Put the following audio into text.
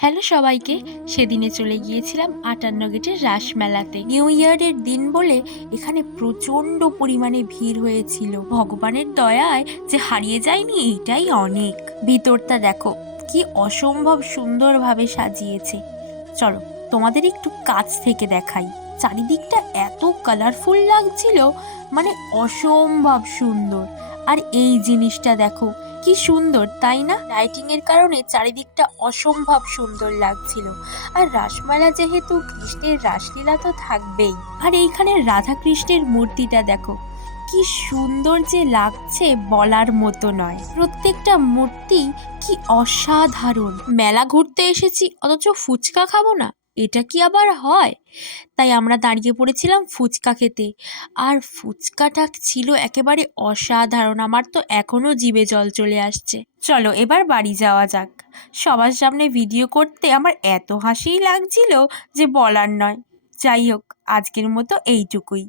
Hello সবাইকে। সেদিনে চলে গিয়েছিলাম ৫৮ গেটের রাসমেলাতে। নিউ ইয়ারের দিন বলে এখানে প্রচণ্ড পরিমাণে ভিড় হয়েছিল। ভগবানের দয়ায় যে হারিয়ে যায়নি এইটাই অনেক। ভিতরটা দেখো কি অসম্ভব সুন্দরভাবে সাজিয়েছে। চলো তোমাদের একটু কাছ থেকে দেখাই। চারিদিকটা এত কালারফুল লাগছিল, মানে অসম্ভব সুন্দর। আর এই জিনিসটা দেখো কি সুন্দর, তাই না? লাইটিং এর কারণে চারিদিকটা অসম্ভব সুন্দর লাগছিল। আর রাসমেলা যেহেতু, কৃষ্ণের রাসলীলা তো থাকবেই। আর এইখানে রাধা কৃষ্ণের মূর্তিটা দেখো কি সুন্দর যে লাগছে, বলার মতো নয়। প্রত্যেকটা মূর্তি কি অসাধারণ। মেলা ঘুরতে এসেছি অথচ ফুচকা খাবো না, এটা কি আবার হয়? তাই আমরা দাঁড়িয়ে পড়েছিলাম ফুচকা খেতে। আর ফুচকাটা ছিল একেবারে অসাধারণ, আমার তো এখনো জিভে জল চলে আসছে। চলো এবার বাড়ি যাওয়া যাক। সবার সামনে ভিডিও করতে আমার এত হাসিই লাগছিল যে বলার নয়। যাই হোক, আজকের মতো এইটুকুই।